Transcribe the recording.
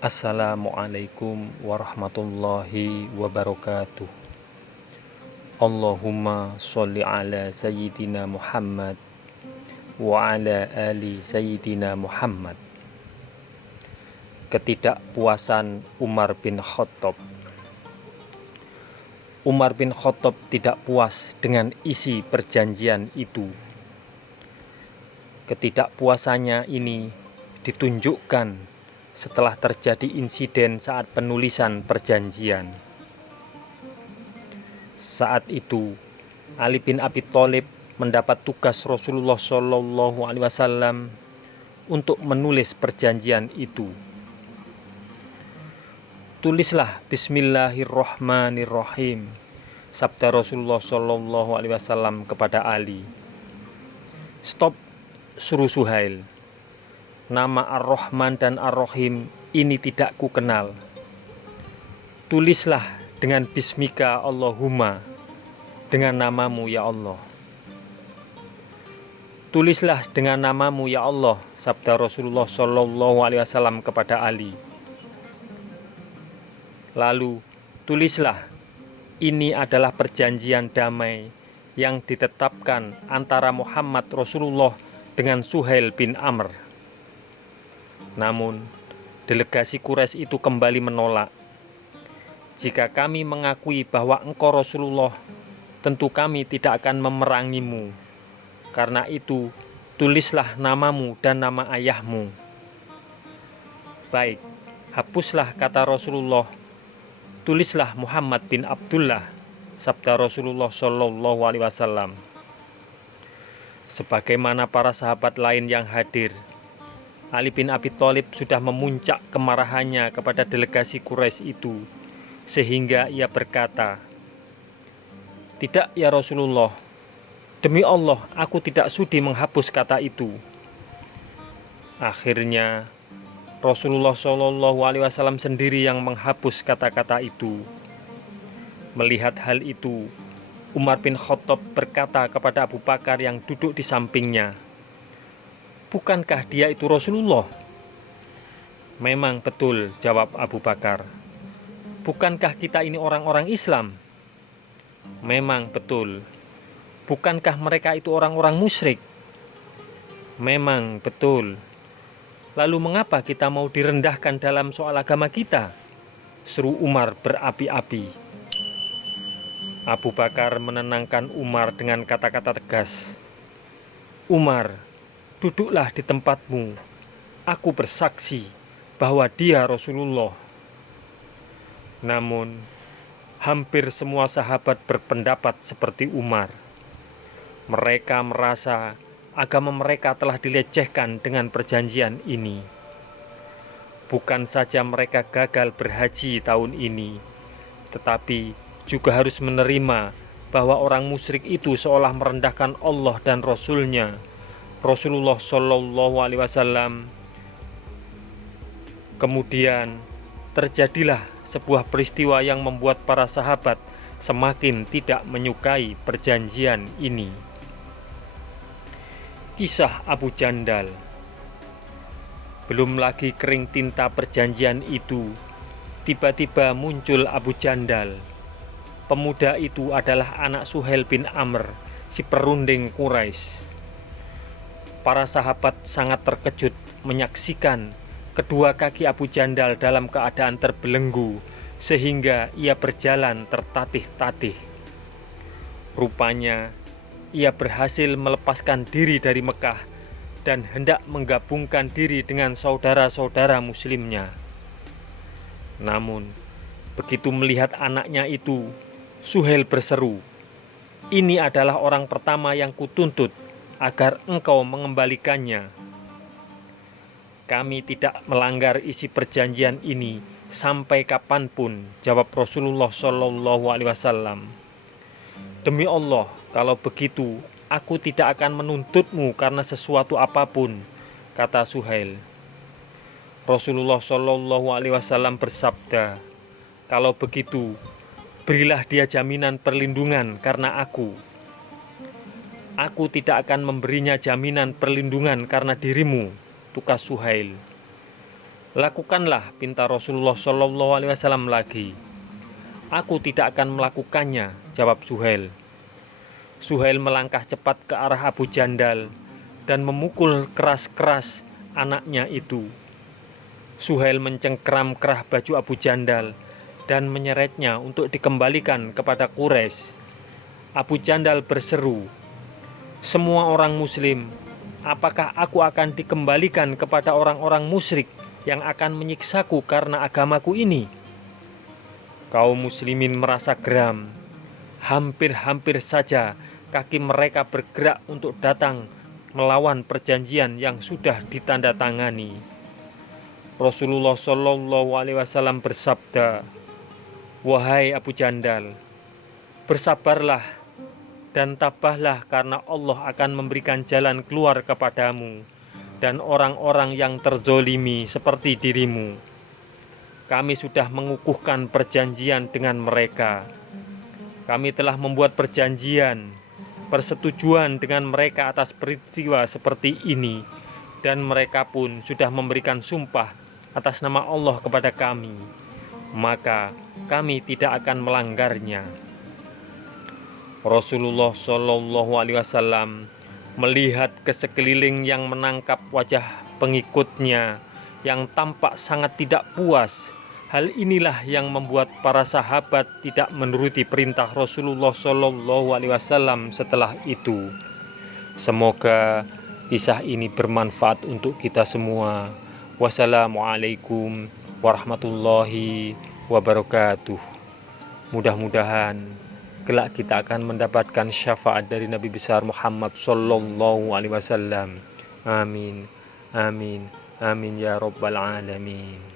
Assalamualaikum warahmatullahi wabarakatuh. Allahumma sholli ala Sayyidina Muhammad wa ala ali Sayyidina Muhammad. Ketidakpuasan Umar bin Khattab. Umar bin Khattab tidak puas dengan isi perjanjian itu. Ketidakpuasannya ini ditunjukkan setelah terjadi insiden saat penulisan perjanjian. Saat itu, Ali bin Abi Thalib mendapat tugas Rasulullah SAW untuk menulis perjanjian itu. Tulislah Bismillahirrahmanirrahim, sabda Rasulullah SAW kepada Ali. Stop, suruh Suhail. Nama Ar-Rahman dan Ar-Rahim ini tidak ku kenal. Tulislah dengan Bismika Allahumma, dengan namamu ya Allah. Tulislah dengan namamu ya Allah, sabda Rasulullah SAW kepada Ali. Lalu tulislah, ini adalah perjanjian damai yang ditetapkan antara Muhammad Rasulullah dengan Suhail bin Amr. Namun, delegasi Quraisy itu kembali menolak. Jika kami mengakui bahwa engkau Rasulullah, tentu kami tidak akan memerangimu. Karena itu, tulislah namamu dan nama ayahmu. Baik, hapuslah kata Rasulullah. Tulislah Muhammad bin Abdullah, sabda Rasulullah SAW. Sebagaimana para sahabat lain yang hadir, Ali bin Abi Thalib sudah memuncak kemarahannya kepada delegasi Quraisy itu, sehingga ia berkata, "Tidak ya Rasulullah, demi Allah aku tidak sudi menghapus kata itu." Akhirnya Rasulullah SAW sendiri yang menghapus kata-kata itu. Melihat hal itu, Umar bin Khattab berkata kepada Abu Bakar yang duduk di sampingnya, "Bukankah dia itu Rasulullah?" "Memang betul," jawab Abu Bakar. "Bukankah kita ini orang-orang Islam?" "Memang betul." "Bukankah mereka itu orang-orang musyrik?" "Memang betul." "Lalu mengapa kita mau direndahkan dalam soal agama kita?" seru Umar berapi-api. Abu Bakar menenangkan Umar dengan kata-kata tegas. "Umar, duduklah di tempatmu. Aku bersaksi bahwa dia Rasulullah." Namun, hampir semua sahabat berpendapat seperti Umar. Mereka merasa agama mereka telah dilecehkan dengan perjanjian ini. Bukan saja mereka gagal berhaji tahun ini, tetapi juga harus menerima bahwa orang musyrik itu seolah merendahkan Allah dan Rasul-Nya, Rasulullah SAW. Kemudian terjadilah sebuah peristiwa yang membuat para sahabat semakin tidak menyukai perjanjian ini. Kisah Abu Jandal. Belum lagi kering tinta perjanjian itu, tiba-tiba muncul Abu Jandal. Pemuda itu adalah anak Suhail bin Amr, si perunding Quraisy. Para sahabat sangat terkejut menyaksikan kedua kaki Abu Jandal dalam keadaan terbelenggu, sehingga ia berjalan tertatih-tatih. Rupanya, ia berhasil melepaskan diri dari Mekah dan hendak menggabungkan diri dengan saudara-saudara muslimnya. Namun, begitu melihat anaknya itu, Suhail berseru, "Ini adalah orang pertama yang kutuntut agar engkau mengembalikannya." "Kami tidak melanggar isi perjanjian ini sampai kapanpun," jawab Rasulullah SAW. "Demi Allah, kalau begitu aku tidak akan menuntutmu karena sesuatu apapun," kata Suhail. Rasulullah SAW bersabda, "Kalau begitu, berilah dia jaminan perlindungan karena aku. Aku tidak akan memberinya jaminan perlindungan karena dirimu," tukas Suhail. Lakukanlah, pinta Rasulullah Shallallahu Alaihi Wasallam lagi. Aku tidak akan melakukannya, jawab Suhail. Suhail melangkah cepat ke arah Abu Jandal dan memukul keras-keras anaknya itu. Suhail mencengkeram kerah baju Abu Jandal dan menyeretnya untuk dikembalikan kepada Quraisy. Abu Jandal berseru, "Semua orang muslim, apakah aku akan dikembalikan kepada orang-orang musyrik yang akan menyiksaku karena agamaku ini?" Kaum muslimin merasa geram. Hampir-hampir saja kaki mereka bergerak untuk datang melawan perjanjian yang sudah ditandatangani. Rasulullah Shallallahu Alaihi Wasallam bersabda, "Wahai Abu Jandal, bersabarlah dan tabahlah, karena Allah akan memberikan jalan keluar kepadamu dan orang-orang yang terzolimi seperti dirimu. Kami sudah mengukuhkan perjanjian dengan mereka. Kami telah membuat persetujuan dengan mereka atas peristiwa seperti ini, dan mereka pun sudah memberikan sumpah atas nama Allah kepada kami. Maka kami tidak akan melanggarnya." Rasulullah Shallallahu Alaihi Wasallam melihat ke sekeliling yang menangkap wajah pengikutnya yang tampak sangat tidak puas. Hal inilah yang membuat para sahabat tidak menuruti perintah Rasulullah Shallallahu Alaihi Wasallam setelah itu. Semoga kisah ini bermanfaat untuk kita semua. Wassalamualaikum warahmatullahi wabarakatuh. Mudah-mudahan kelak kita akan mendapatkan syafaat dari Nabi besar Muhammad Shallallahu Alaihi Wasallam. Amin, amin, amin ya Rabbal Alamin.